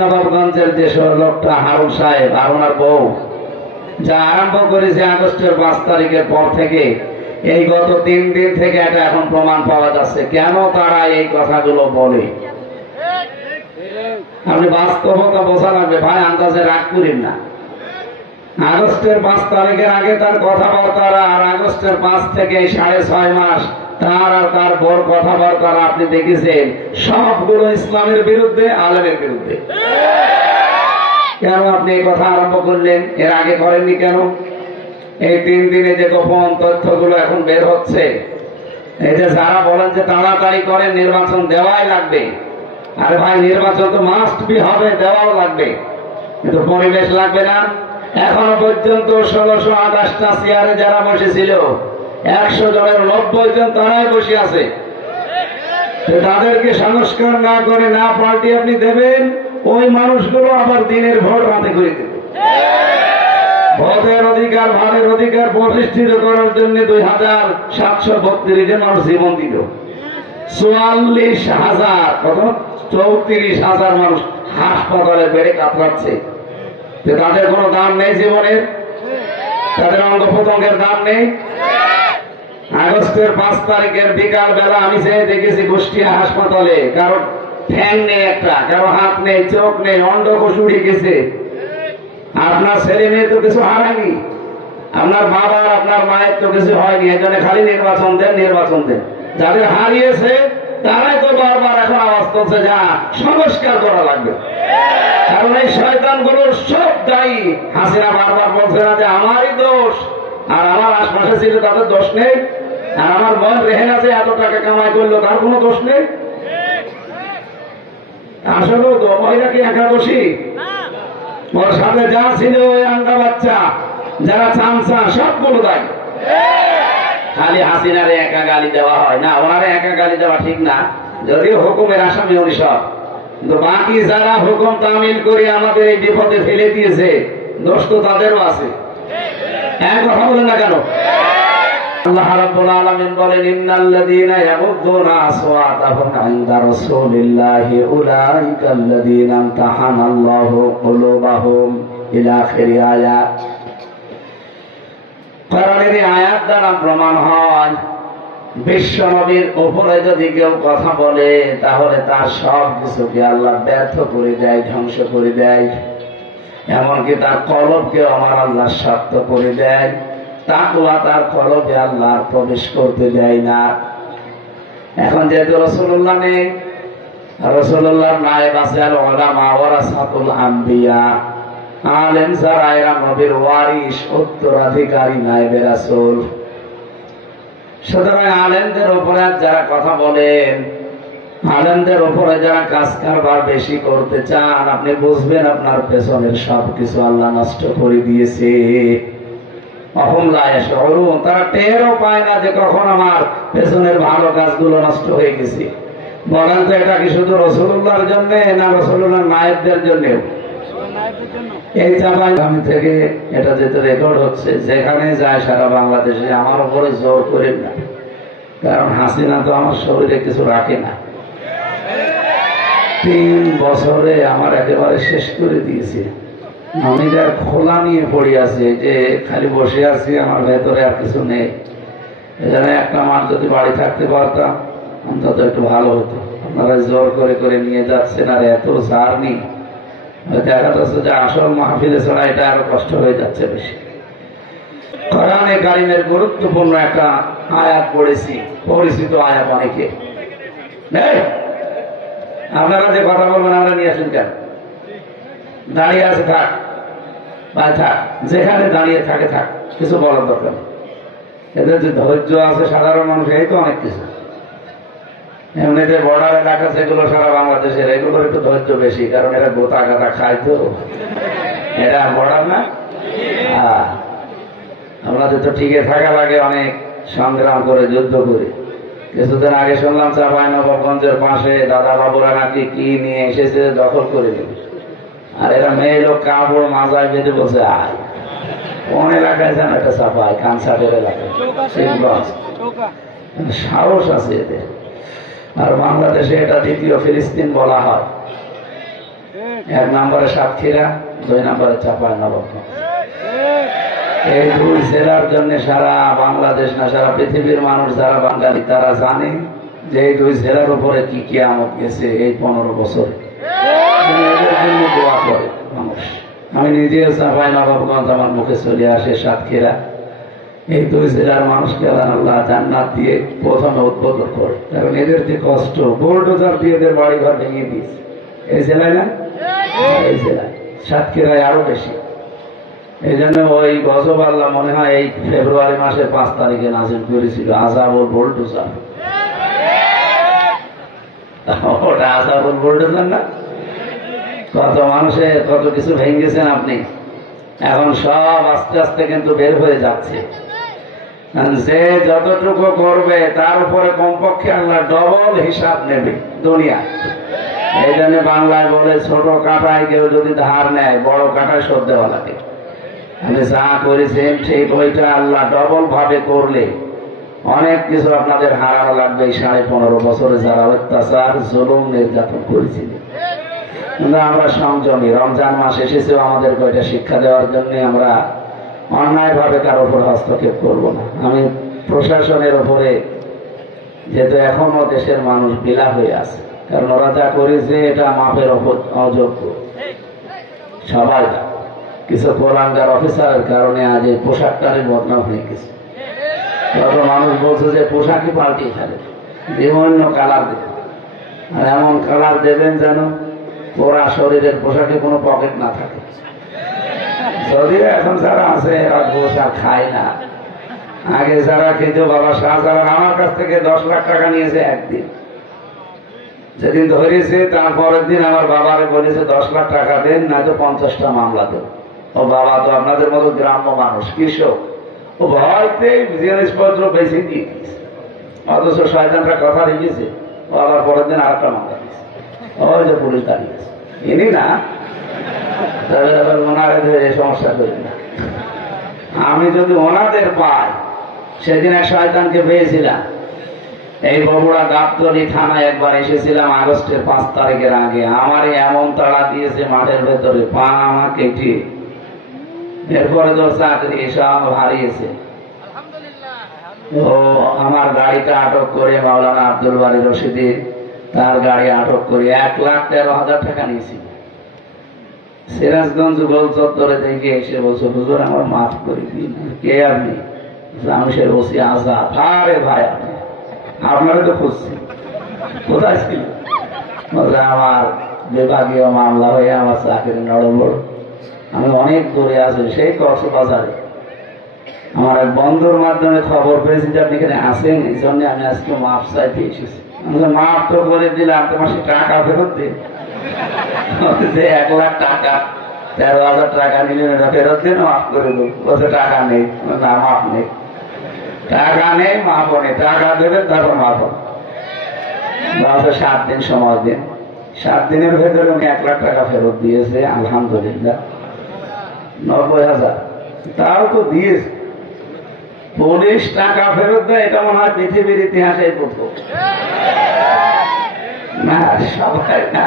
নবাবগঞ্জের যে লোকটা হারুন সাহেব, হারুনার বউ, যা আরম্ভ করেছে আগস্টের 5 তারিখের পর থেকে, এই গত 3 দিন থেকে এটা এখন প্রমাণ পাওয়া যাচ্ছে কেন তারা এই কথাগুলো বলে। আপনি বাস্তবতা বোঝা লাগবে ভাই, আন্দাজে রাগ করেন না। আগস্টের 5 তারিখের আগে তার কথাবার্তারা আর আগস্টের 5 থেকে 6.5 মাস তার আর তার বড় কথাবার্তারা আপনি দেখেছেন, সবগুলো ইসলামের বিরুদ্ধে, আলেমের বিরুদ্ধে। কেন আপনি এই কথা আরম্ভ করলেন? এর আগে করেননি কেন? এই 3 দিনে যে গোপন তথ্যগুলো এখন বের হচ্ছে, এই যে যারা বলেন যে তাড়াতাড়ি করে নির্বাচন দেওয়াই লাগবে, আরে ভাই নির্বাচন তো মাস্ট বি হবে, দেওয়াও লাগবে, কিন্তু পরিবেশ লাগবে না? এখনো পর্যন্ত 1628টা চেয়ারে যারা বসেছিল 100 জনের 90 জন তারাই বসে আছে। তাদেরকে সংস্কার না করে, না পাল্টে আপনি দেবেন, ওই মানুষগুলো আবার দিনের ভোট রাতে করে দেবে। ভোটের অধিকার, ভারের অধিকার প্রতিষ্ঠিত করার জন্য 2732 জন মানুষ জীবন দিল। 44,000 কত 34,000 মানুষ হাসপাতালে বেড়ে কাতরাচ্ছে। তাদের কোনো দাম নেই জীবনের, তাদের অঙ্গ প্রত্যঙ্গের দাম নেই। আগস্টের 5 তারিখের বিকাল বেলা আমি যে দেখেছি কুষ্টিয়া হাসপাতালে, কারো ঠ্যাং নেই একটা, কারো হাত নেই, চোখ নেই, অন্ডকোষ উড়ে গেছে। আপনার ছেলে মেয়ে তো কিছু হারায়নি, আপনার বাবা আপনার মায়ের তো কিছু হয়নি, এজন্য খালি নির্বাচন দেন, নির্বাচন দেন। যাদের হারিয়েছে তারাই তো বারবার এখন আওয়াজ করছে যা সংস্কার করা লাগবে। কারণ এই শয়তানগুলোর সব দায়ী হাসিনা বারবার বলছে না যে আমারই দোষ, আর আমার আশপাশে ছিল তাদের দোষ নেই, আর আমার বোন রেহেনা যে এত টাকা কামাই করলো তার কোনো দোষ নেই। আসলেও তো মহিলা কি একাদশী? ওর সাথে যা ছিল ওই আন্ডা বাচ্চা, যারা চামচা, সবগুলো দায়ী। খালি হাসিনারে একা গালি দেওয়া হয় না, ওনারে একা গালি দেওয়া ঠিক না, যদিও হুকুমের আসামি উনি সব, কিন্তু বাকি যারা হুকুম তামিল করে আমাদের এই বিপদে ফেলে দিয়েছে, দোষ তো তাদেরও আছে। এক কথা বলেন না কেন? আল্লাহ রাব্বুল আলামিন বলেন ইন্নাল্লাযীনা ইয়াগুদ্দুনা আসওয়াতাহুম ইনদা রাসূলিল্লাহি উলাইকাল্লাযীনা ইমতাহানাল্লাহু কুলুবাহুম ইলা আখিরি আয়াত। কোরআনের আয়াত দ্বারা প্রমাণ হয় বিশ্ব নবীর উপরে যদি কেউ কথা বলে তাহলে তার সব কিছুকে আল্লাহ ব্যর্থ করে দেয়, ধ্বংস করে দেয়। এমনকি তার কলবকেও আমার আল্লাহ শক্ত করে দেয়, তাকওয়া তার কলবে আল্লাহ প্রবেশ করতে দেয় না। এখন যেহেতু রাসূলুল্লাহ নেই, রাসূলুল্লাহর নায়েব আছে আল উলামা ওয়ারাসাতুল আম্বিয়া, আলেম যারা এরা নবীর ওয়ারিস, উত্তরাধিকারী নায়েবে রাসূল। সুতরাং আলেমদের উপরে যারা কথা বলেন, আলেমদের উপরে যারা কাজ কারবার বেশি করতে চান, আপনি বুঝবেন আপনার পেছনের সবকিছু আল্লাহ নষ্ট করে দিয়েছে। তারা টেরও পায় না যে কখন আমার পেছনের ভালো কাজগুলো নষ্ট হয়ে গেছে। বলেন তো এটা কি শুধু রাসূলুল্লাহর জন্য না রাসূলুল্লাহর নায়েবদের জন্য? এই চাপাইগামী থেকে এটা যেহেতু রেকর্ড হচ্ছে, যেখানে যায় সারা বাংলাদেশে, আমার উপরে জোর করেন না, কারণ হাসিনা তো আমার শরীরে কিছু রাখে না। 3 বছরে আমার একেবারে শেষ করে দিয়েছে। আমি যার খোলা নিয়ে পড়ে আছি, যে খালি বসে আছি, আমার ভেতরে আর কিছু নেই। এখানে একটা মাস যদি বাড়ি থাকতে পারতাম অন্তত একটু ভালো হতো। আপনারা জোর করে করে নিয়ে যাচ্ছেন, আর এত জার্নি, দেখা যাচ্ছে যে আসল মাহফিলে ছাড়া এটা আরো কষ্ট হয়ে যাচ্ছে বেশি। কোরআনে কারিমের গুরুত্বপূর্ণ একটা আয়াত পড়েছি, পরিচিত আয়াত অনেকে। আপনারা যে কথা বলবেন আমরা নিয়ে আসেন কেন? দাঁড়িয়ে আছে থাক, বা থাক, যেখানে দাঁড়িয়ে থাকে থাক, কিছু বলার দরকার নেই। এদের যে ধৈর্য আছে সাধারণ মানুষ, এই তো অনেক কিছু। এমনিতে বর্ডার এলাকা যেগুলো সারা বাংলাদেশের, এগুলোর একটু ধৈর্য বেশি, কারণ এরা গোতা গাতা খায় তো। এরা বর্ডার না, আমাদের তো টিকে থাকা লাগে, অনেক সংগ্রাম করে, যুদ্ধ করে। কিছুদিন আগে শুনলাম চাঁপাইনবাবগঞ্জের পাশে দাদা বাবুরা নাকি কি নিয়ে এসেছে, দখল করে নেবে। আর এরা মেয়ে লোক কাপড় মাজায় বেঁধে বসে আয়। কোন এলাকায় যেন একটা চাপায়, কানসাটের এলাকায়, শিবগঞ্জ। সাহস আছে এদের। আর বাংলাদেশে এটা দ্বিতীয় ফিলিস্তিন বলা হয়। এক নম্বরে সাতক্ষীরা, 2 নম্বরে চাঁপাইনবাবগঞ্জ। এই 2 জেলার জন্য সারা বাংলাদেশ না সারা পৃথিবীর মানুষ যারা বাঙালি তারা জানে যে এই 2 জেলার উপরে কি কিয়ামত গেছে এই 15 বছরে। এদের জন্য দোয়া করে মানুষ। আমি নিজেও চাঁপাইনবাবগঞ্জ আমার মুখে চলে আসে, সাতক্ষীরা, এই 2 জেলার মানুষকে আল্লাহ জান্নাত দিয়ে প্রথমে উদ্বোধন করে। কারণ এদের যে কষ্ট, বোল্ডোজার দিয়ে এদের বাড়ি ঘর ভেঙে দিয়েছে। এই জেলায় না, এই জেলায় সাতক্ষীরায় আরো বেশি। এই জন্য ওই গজব আল্লাহ মনে হয় এই ফেব্রুয়ারি মাসের 5 তারিখে নাজিল করেছিল, আযাবুল বোল্ডোজার। ওটা আযাবুল বোল্ডোজার না? কত মানুষের কত কিছু ভেঙেছেন আপনি। এখন সব আস্তে আস্তে কিন্তু বের হয়ে যাচ্ছে। যে যতটুকু করবে তার উপরে কমপক্ষে আল্লাহ ডবল হিসাব নেবে দুনিয়া। এই জন্য বাংলায় বলে ছোট কাটায় কেউ যদি ধার নেয় বড় কাটায় শোধ দেওয়া লাগে। আপনি যা করেছেন ঠিক ওইটা আল্লাহ ডবল ভাবে করলে অনেক কিছু আপনাদের হারানো লাগবে। এই 15.5 বছরে যারা অত্যাচার জুলুম নির্যাতন করেছিল, কিন্তু আমরা সংযমী। রমজান মাস এসেছেও আমাদেরকে ওইটা শিক্ষা দেওয়ার জন্য আমরা অন্যায় ভাবে কারো উপর হস্তক্ষেপ করব না। আমি প্রশাসনের উপরে, যেহেতু এখনো দেশের মানুষ বিলা হয়ে আছে, কারণ ওরা যা করেছে এটা মাপের অযোগ্য। সবাই কিছু কোলাঙ্গার অফিসারের কারণে আজ এই পোশাকটারই বদনাম হয়ে গেছে। তত মানুষ বলছে যে পোশাকই পাল্টিয়ে ফেলে, বিভিন্ন কালার দেবে। আর এমন কালার দেবেন যেন ওরা শরীরের পোশাকে কোনো পকেট না থাকে। যদিও এখন যারা আছে এরা পোশাক খায় না। আগে যারা খেত, বাবা শাহজালাল আমার কাছ থেকে 10 লাখ টাকা নিয়েছে একদিন। যেদিন ধরেছে তারপরের দিন আমার বাবারে বলেছে 10 লাখ টাকা দেন, নয়তো 50টা মামলা দেন। ও বাবা তো আপনাদের মতো গ্রাম্য মানুষ, কৃষক, ও ভয়তে জিনিসপত্র বেশি দিয়ে দিয়েছে। অথচ শয়তানরা কথা রেখেছে, ও আবার পরের দিন আরেকটা মামলা দিয়েছে। ওই যে পুলিশ দাঁড়িয়েছে, ইনি না, ওনারে ধরে সমস্যা করি না। আমি যদি ওনাদের পাই, সেদিন এক শয়তানকে পেয়েছিলাম এই বগুড়া গাবতলী থানায়। একবার এসেছিলাম আগস্টের 5 তারিখের আগে। আমারে এমন তাড়া দিয়েছে মাঠের ভেতরে, পা আমার কেটে। এরপরে তো চাকরি সব হারিয়েছে। ও আমার গাড়িটা আটক করে মাওলানা আব্দুল বারী রশিদি, তার গাড়ি আটক করে 1,13,000 টাকা নিয়েছি। সিরাজগঞ্জ গোল চত্বরে দেখে এসে বলছো, হুজুর আমার মাফ করে দিন। কে আপনি? আমি সে ওসি আজাদ। আরে ভাই, আপনারা তো খুঁজছি, কোথায় ছিল? আমার বিভাগীয় মামলা হয়ে আমার চাকরি নড়বড়, আমি অনেক দূরে আছি, সেই কক্সবাজারে। আমার এক বন্ধুর মাধ্যমে খবর পেয়েছি যে আপনি এখানে আসেন, এই জন্য আমি আজকে মাফ চাইতে এসেছি। মাফ তো করে দিলাম, তোমার সে টাকা ফেরত দিন। 1 লাখ টাকা, 13,000 টাকা নিলেন, এটা ফেরত দিন, মাফ করে দেবো। বলছে টাকা নেই। না, মাফ নেই, টাকা নেই, মাফও নেই। টাকা দেবেন তারপর মাফ হবে। 7 দিন সময় দিন। 7 দিনের ভেতরে উনি 1 লাখ টাকা ফেরত দিয়েছে, আলহামদুলিল্লাহ। 90,000 তাও তো দিয়েছে। পুলিশ টাকা ফেরত দেয়, এটা মনে হয় পৃথিবীর ইতিহাসে প্রথম। না, সবাই না,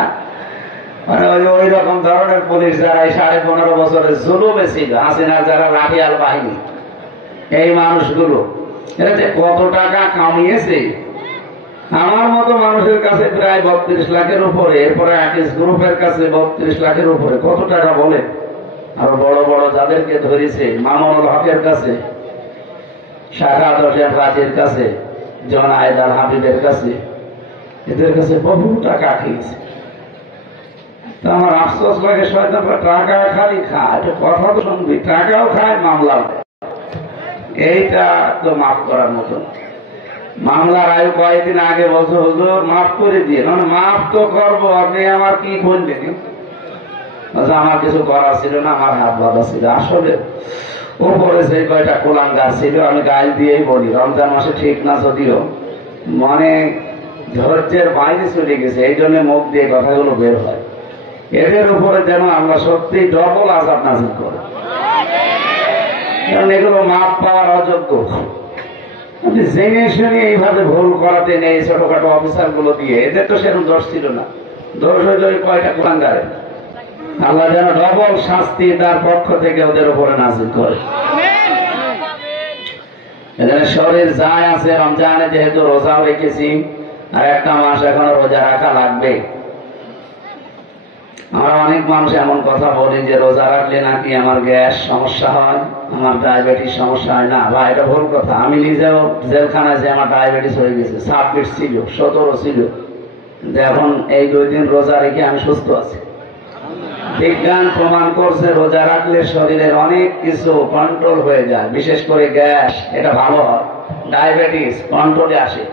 মানে ওই রকম ধরনের পুলিশ যারা 15.5 বছরের জুলুমে ছিল, হাসিনার যারা লাঠিয়াল বাহিনী, এই মানুষগুলো এরা যে কত টাকা কামিয়েছে। আমার মতো মানুষের কাছে প্রায় 32 লাখের উপরে, এরপরে আকিস গ্রুপের কাছে 32 লাখের উপরে। কত টাকা বলে? আরো বড় বড় যাদেরকে ধরেছে, মামুনুল হকের কাছে, শাখাত হোসেন রাজের কাছে, জন আয়দার হাবিবের কাছে, এদের কাছে বহু টাকা খেয়েছে। আমার আফসোস লাগে, শয়তানরা টাকা খালি খায়, কথা তো শুনবি, টাকাও খায়, মামলাও দেয়। এইটা তো মাফ করার মতন। মামলার আয়ু কয়েকদিন আগে বলছে, হুজুর মাফ করে দিয়ে, মানে মাফ তো করবো, আপনি আমার কি করলেন? আমার কিছু করার ছিল না, আমার হাত বাঁধা ছিল। আসলে উপরে যে কয়টা কোলাঙ্গার ছিল, আমি গায়ে দিয়েই বলি, রমজান মাসে ঠিক না যদিও, মানে ধৈর্যের বাইরে চলে গেছে, এই জন্য মুখ দিয়ে কথাগুলো বের হয়। এদের উপরে যেন আল্লাহ সত্যি ডবল আযাব নাযিল করে, কারণ এগুলো মাপ পাওয়ার অযোগ্য। আপনি জেনে শুনে এইভাবে ভুল করাতে নেই ছোটখাটো অফিসার গুলো দিয়ে। এদের তো সেরকম দোষ ছিল না, দোষ হইল ওই কয়টা কোলাঙ্গারে। আল্লাহ যেন ডবল শাস্তি তার পক্ষ থেকে ওদের উপরে নাজিল করে। এখানে শরীর যাই আছে, রমজানে যেহেতু রোজাও রেখেছি, আর একটা মাস এখনো রোজা রাখা লাগবে। আমরা অনেক মানুষ এমন কথা বলি যে রোজা রাখলে নাকি আমার গ্যাস সমস্যা হয়, আমার ডায়াবেটিস সমস্যা হয়। না ভাই, এটা ভুল কথা। আমি নিজেও জেলখানায় যে আমার ডায়াবেটিস হয়ে গেছে, 26 ছিল, 17 ছিল, কিন্তু এখন এই 2 দিন রোজা রেখে আমি সুস্থ আছি। বিজ্ঞান প্রমাণ করছে রোজা রাখলে শরীরের অনেক কিছু কন্ট্রোল হয়ে যায়, বিশেষ করে গ্যাস, এটা ভালো হয়, ডায়াবেটিস কন্ট্রোলে আসে।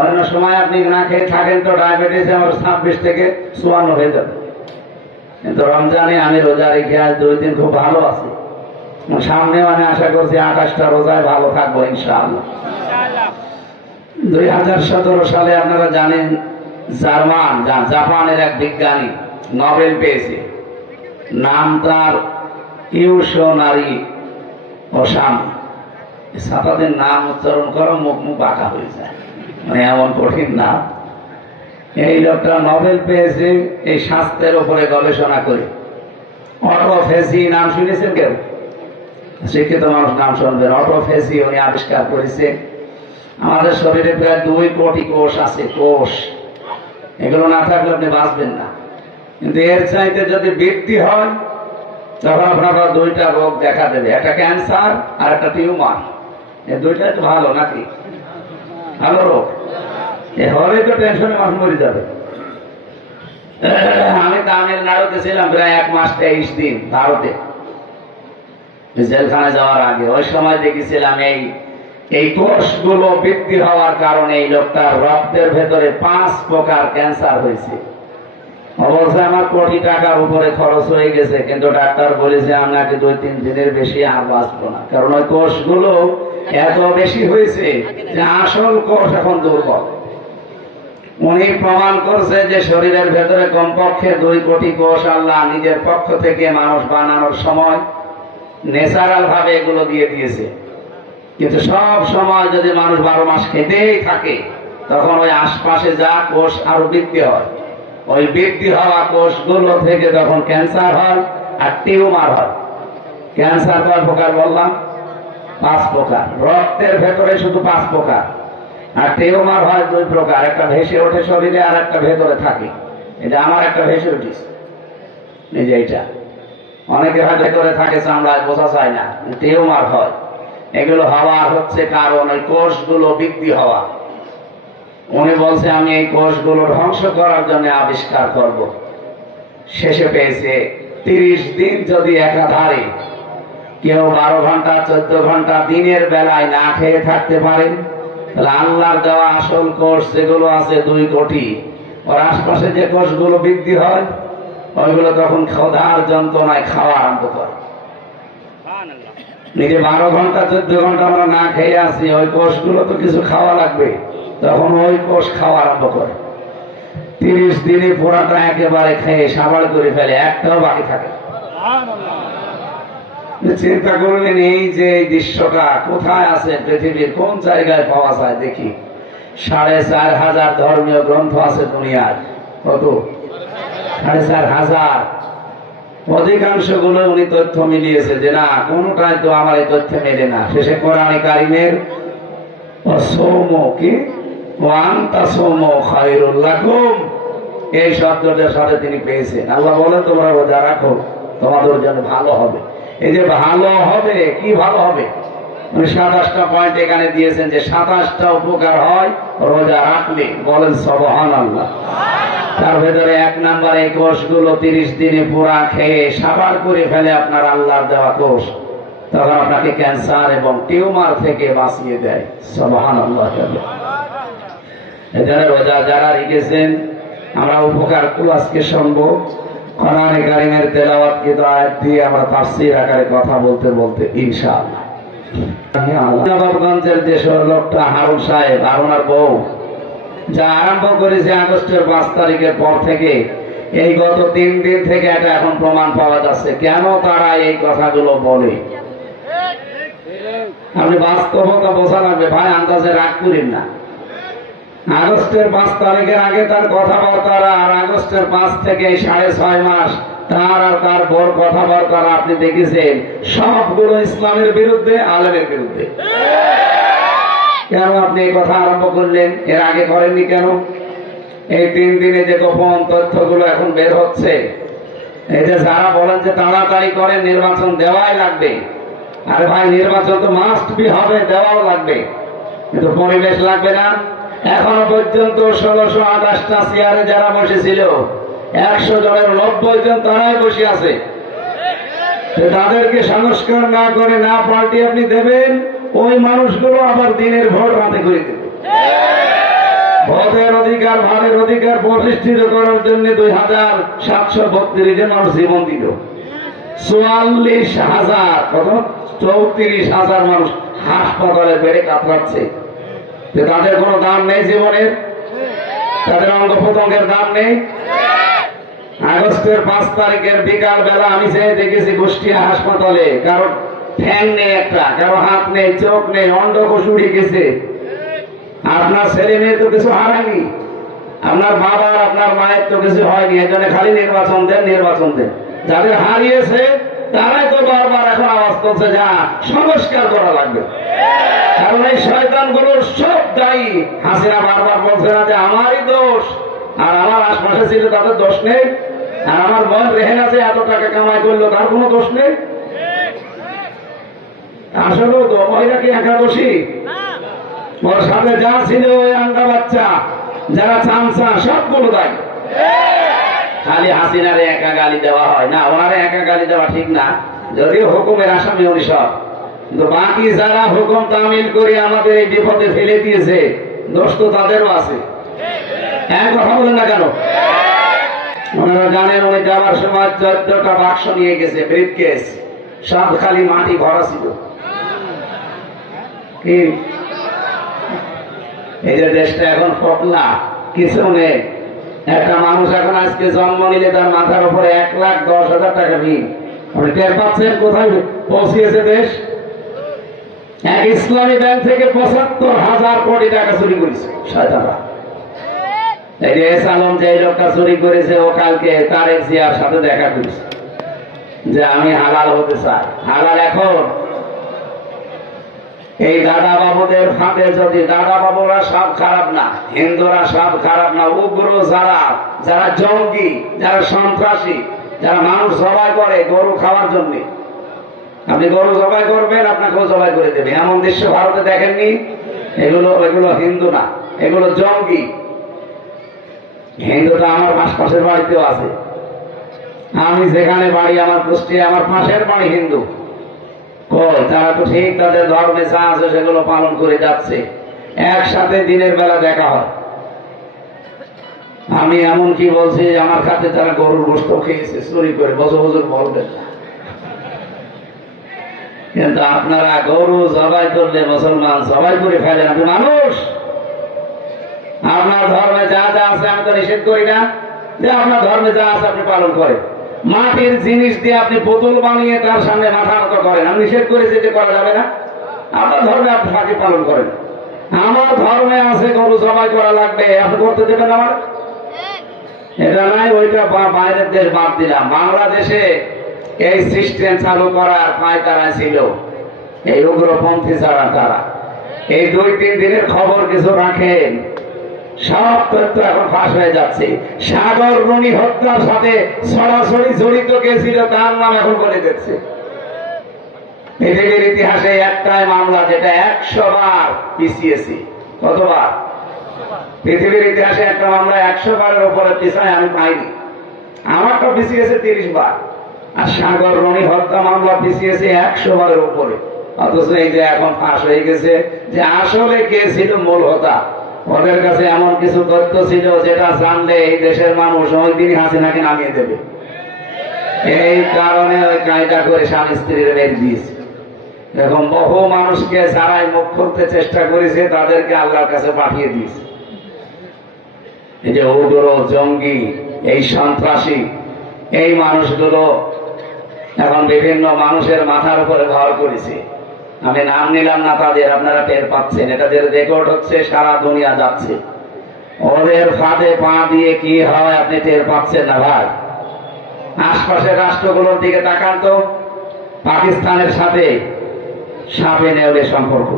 অন্য সময় আপনি না খেয়ে থাকেন তো ডায়াবেটিস আমার 26 থেকে 54 হয়ে যাবে। কিন্তু রমজানে আমি রোজা রেখে আজ 2 দিন খুব ভালো আছি। সামনে মানে আশা করছি 28টা রোজায় ভালো থাকবো ইনশাআল্লাহ। 2017 সালে আপনারা জানেন জাপানের এক বিজ্ঞানী নোবেল পেয়েছে, নাম তার ইউশোনারি ওসামা। ছাত্রদের নাম উচ্চারণ করা মুখ বাঁকা হয়ে যায়, মানে এমন কঠিন নাম। এই লোকটা নোবেল পেয়েছে এই স্বাস্থ্যের উপরে গবেষণা করে। অটোফেজি নাম শুনেছেন কেউ? শিক্ষিত মানুষ নাম শুনবেন। অটোফেজি উনি আবিষ্কার করেছে। আমাদের শরীরে প্রায় 2 কোটি কোষ আছে। কোষ এগুলো না থাকলে আপনি বাঁচবেন না, কিন্তু এর চাইতে যদি বৃদ্ধি হয় তখন আপনার 2টা রোগ দেখা দেবে, একটা ক্যান্সার আর একটা টিউমার। এই 2টা তো ভালো নাকি? ভালো রোগ। এ হলে তো টেনশনে মানুষ মরে যাবে। আমি তামিলনাড়ুতে ছিলাম প্রায় 1 মাস 23 দিন ভারতে, জেলখানায় যাওয়ার আগে। ওই সময় দেখেছিলাম এই কোষগুলো বৃদ্ধি হওয়ার কারণে এই লোকটার রক্তের ভেতরে 5 প্রকার ক্যান্সার হয়েছে। অবশ্যই আমার কোটি টাকার উপরে খরচ হয়ে গেছে, কিন্তু ডাক্তার বলেছে আপনাকে 2-3 দিনের বেশি আর বাঁচবো না, কারণ ওই কোষগুলো এত বেশি হয়েছে যে আসল কোষ এখন দুর্বল। উনি প্রমাণ করছে যে শরীরের ভেতরে কমপক্ষে 2 কোটি কোষ আল্লাহ নিজের পক্ষ থেকে মানুষ বানানোর সময় ন্যাচারাল ভাবে এগুলো দিয়ে দিয়েছে। কিন্তু সব সময় যদি মানুষ 12 মাস খেতেই থাকে, তখন ওই আশপাশে যা কোষ আরো বৃদ্ধি হয়, ওই বৃদ্ধি হওয়া কোষগুলো থেকে তখন ক্যান্সার হয় আর টিউমার হয়। ক্যান্সার কয় প্রকার বললাম? 5 প্রকার। রক্তের ভেতরে শুধু 5 প্রকার। আর টিউমার হয় 2 প্রকার, একটা ভেসে ওঠে শরীরে আর একটা ভেতরে থাকে। এটা আমার একটা ভেসে উঠিস, এই যে এইটা। অনেকে হয় ভেতরে থাকে, চামড়ায় বোঝা যায় না, টিউমার হয়। এগুলো হওয়ার হচ্ছে কারণ ওই কোষগুলো বৃদ্ধি হওয়া। উনি বলছে আমি এই কোষগুলো ধ্বংস করার জন্য আবিষ্কার করব। শেষে পেয়েছে 30 দিন যদি একাধারে কেউ 12 ঘন্টা 14 ঘন্টা দিনের বেলায় না খেয়ে থাকতে পারে, তাহলে আল্লাহর দেওয়া আসল কোষ যেগুলো আছে 2 কোটি, ওর আশপাশে যে কোষগুলো বৃদ্ধি হয় ওইগুলো তখন ক্ষুধার যন্ত্রণায় খাওয়া আরম্ভ করে। নিজে 12 ঘন্টা 14 ঘন্টা আমরা না খেয়ে আসি, ওই কোষগুলো তো কিছু খাওয়া লাগবে, তখন ওই কোষ খাওয়া আরম্ভ করে। 30 দিনে পুরাটা একেবারে খেয়ে সাবাড় করে ফেলে, একটাও বাকি থাকে। চিন্তা করলেন এই যে দৃশ্যটা কোথায় আছে, পৃথিবীর কোন জায়গায় পাওয়া যায় দেখি। 4,500 ধর্মীয় গ্রন্থ আছে দুনিয়ায়। কত? 4,500। অধিকাংশ গুলো উনি তথ্য মিলিয়েছে যে না, কোনটাই তো আমার এই তথ্য মেলে না। শেষে কোরআনে কারিমের এই শব্দটার সাথে তিনি পেয়েছেন। আল্লাহ বলে তোমরা রোজা রাখো, তোমাদের জন্য ভালো হবে। এই যে ভালো হবে, কি ভালো হবে? উনি 27টা পয়েন্ট এখানে দিয়েছেন যে 27টা উপকার হয় রোজা রাখলে। বলেন সুবহানাল্লাহ। তার ভেতরে 1 নাম্বার, এই কোষগুলো 30 দিনে পুরা খেয়ে সাবার করে ফেলে আপনার আল্লাহর দেওয়া কোষ, তখন আপনাকে ক্যান্সার এবং টিউমার থেকে বাঁচিয়ে দেয়। সুবহানাল্লাহ। এজন্য রোজা যারা রেখেছেন, আমরা উপকার গুলো আজকে শুনবো। কোরআনে কারিমের তেলাওয়াত কিন্তু আয়াত দিয়ে আমরা তাফসীর আকারে কথা বলতে বলতে ইনশাআল্লাহ। নবাবগঞ্জের যে লোকটা হারুন সাহেব, হারুনার বউ, যা আরম্ভ করেছে আগস্টের 5 তারিখের পর থেকে, এই গত 3 দিন থেকে এটা এখন প্রমাণ পাওয়া যাচ্ছে কেন তারা এই কথাগুলো বলে। আপনি বাস্তবতা বোঝা লাগবে ভাই, আন্দাজে রাগ করেন না। আগস্টের 5 তারিখের আগে তার কথাবার্তারা আর আগস্টের 5 থেকে 6.5 মাস তার আর তার বড় কথাবার্তা আপনি দেখেছেন সবগুলো ইসলামের বিরুদ্ধে, আলেমের বিরুদ্ধে। কেন আপনি এই কথা আরম্ভ করলেন? এর আগে করেননি কেন? এই 3 দিনে যে গোপন তথ্যগুলো এখন বের হচ্ছে, এই যে যারা বলেন যে তাড়াতাড়ি করেন, নির্বাচন দেওয়াই লাগবে, আরে ভাই নির্বাচন তো মাস্ট বি হবে, দেওয়াও লাগবে, কিন্তু পরিবেশ লাগবে না? এখনো পর্যন্ত 1628টা চেয়ারে যারা বসেছিল 100 জনের 90 জন তারাই বসে আছে। তাদেরকে সংস্কার না করে, না পাল্টে আপনি দেবেন, ওই মানুষগুলো আবার দিনের ভোট রাতে করে দেবে। ভোটের অধিকার, ভাতের অধিকার প্রতিষ্ঠিত করার জন্য 2732 জন মানুষ জীবন দিল। 44,000 কত 34,000 মানুষ হাসপাতালে বেড়ে কাতরাচ্ছে। তাদের কোনো দাম নেই জীবনের, তাদের অঙ্গ প্রত্যঙ্গের দাম নেই। আগস্টের 5 তারিখের বিকাল বেলা আমি যে দেখেছি কুষ্টিয়া হাসপাতালে, কারো ঠ্যাং নেই একটা, কারো হাত নেই, চোখ নেই, অন্ডকোষ উড়ে গেছে। আপনার ছেলে মেয়ে তো কিছু হারায়নি, আপনার বাবা আপনার মায়ের তো কিছু হয়নি, এজন্য খালি নির্বাচন দেন, নির্বাচন দেন। যাদের হারিয়েছে তারাই তো বারবার এখন আওয়াজ করছে যা সংস্কার করা লাগবে। কারণ এই শয়তানগুলোর সব দায়ী হাসিনা বারবার বলছে না যে আমারই দোষ, আর আমার আশপাশে ছিল তাদের দোষ নেই, আর আমার বোন রেহেনা যে এত টাকা কামাই করলো তার কোনো দোষ নেই। আসলেও তো মহিলা কি একাদশী? ওর সাথে যা ছিল ওই আন্ডা বাচ্চা, যারা চামচা, সবগুলো দায়ী। খালি হাসিনারে একা গালি দেওয়া হয় না, ওনারে একা গালি দেওয়া ঠিক না, যদিও হুকুমের আসামি উনি সব, কিন্তু বাকি যারা হুকুম তামিল করে আমাদের এই বিপদে ফেলে দিয়েছে দোষ তো তাদেরও আছে। এক কথা বলেন না কেন? ওনারা জানেন উনি যাওয়ার সময় 14টা বাক্স নিয়ে গেছে, ব্রিফকেস, সব খালি মাটি ভরা ছিল। কি এই যে দেশটা এখন ফকলা, কিছু নেই। একটা মানুষ এখন আজকে জন্ম নিলে তার মাথার উপরে 1,10,000 টাকা ঋণ। আপনি টের পাচ্ছেন কোথায় পৌঁছিয়েছে দেশ? এক ইসলামী ব্যাংক থেকে 75,000 কোটি টাকা চুরি করেছে শয়তানরা। এই যে এস আলম যে লোকটা চুরি করেছে, ও কালকে তারেক জিয়ার সাথে দেখা করেছে যে আমি হালাল হতে চাই। হালাল এখন এই দাদা বাবুদের ফাঁদে যদি, দাদা বাবুরা সব খারাপ না, হিন্দুরা সব খারাপ না, উগ্র যারা, যারা জঙ্গি, যারা সন্ত্রাসী, যারা মানুষ জবাই করে গরু খাওয়ার জন্য, আপনি গরু জবাই করবেন আপনাকেও জবাই করে দেবে, এমন দৃশ্য ভারতে দেখেননি? এগুলো হিন্দু না, এগুলো জঙ্গি। হিন্দুটা আমার আশপাশের বাড়িতেও আছে, আমি যেখানে বাড়ি আমার কুষ্টিয়া, আমার পাশের বাড়ি হিন্দু। তারা তো ঠিক তাদের ধর্মে যা আছে সেগুলো পালন করে যাচ্ছে, একসাথে দিনের বেলা দেখা হয়। আমি এমন কি বলছি, আমার কাছে তারা গরুর গোশত খেয়েছে চুরি করে, বছর বছর বলবেন না। কিন্তু আপনারা গরু জবাই করলে মুসলমান জবাই করে ফেলেন। আপনি মানুষ, আপনার ধর্মে যা যা আছে আমি তো নিষেধ করি না, যে আপনার ধর্মে যা আছে আপনি পালন করেন। মাটির জিনিস দিয়ে আপনি বোতল বানিয়ে তার সামনে মাথা নত করেন, আমি নিষেধ করেছি যে করা যাবে না। আপনার ধর্মে আপনি ফাঁকি পালন করেন, আমার ধর্মে আছে গরু জবাই করা লাগবে, আপনি করতে দেবেন আমার? এটা নাই, ওইটা বাইরের দেশ বাদ দিলাম। বাংলাদেশে এই সিস্টেম চালু করার পায়তারা ছিল এই উগ্রপন্থী যারা, তারা এই 2-3 দিনের খবর কিছু রাখেন, সব তথ্য এখন ফাঁস হয়ে যাচ্ছে। সাগর রনি হত্যার সাথে সরাসরি জড়িত কে ছিল তার নাম এখন বলে দিচ্ছে। পৃথিবীর ইতিহাসে একটাই মামলা যেটা 100 বার পিছিয়েছি। কতবার? পৃথিবীর ইতিহাসে একটা মামলা 100 বারের উপরে পিছায় আমি পাইনি। আমারটা পিছিয়েছে 30 বার, আর সাগর রনি হত্যা মামলা পিছিয়েছে 100 বারের উপরে। অথচ এই যে এখন ফাঁস হয়ে গেছে যে আসলে কে ছিল মূল হোতা। ওদের কাছে এমন কিছু তথ্য ছিল যেটা জানলে এই দেশের মানুষ ওই দিনই হাসিনাকে নামিয়ে দেবে। এই কারণে ওই কায়দা করে স্বামী স্ত্রীর মেরে দিয়েছে। এরকম বহু মানুষকে যারাই মুখ খুলতে চেষ্টা করেছে তাদেরকে আল্লাহর কাছে পাঠিয়ে দিয়েছে। এই যে উগ্র জঙ্গি, এই সন্ত্রাসী, এই মানুষগুলো এখন বিভিন্ন মানুষের মাথার উপরে ভর করেছে। আমি নাম নিলাম না তাদের, আপনারা টের পাচ্ছেন, এটা যে রেকর্ড হচ্ছে সারা দুনিয়া যাচ্ছে। ওদের ফাঁদে পা দিয়ে কি হয় আপনি টের পাচ্ছেন না ভাই? আশপাশের রাষ্ট্রগুলোর দিকে তাকান তো, পাকিস্তানের সাথে সাপে নেউলে সম্পর্ক,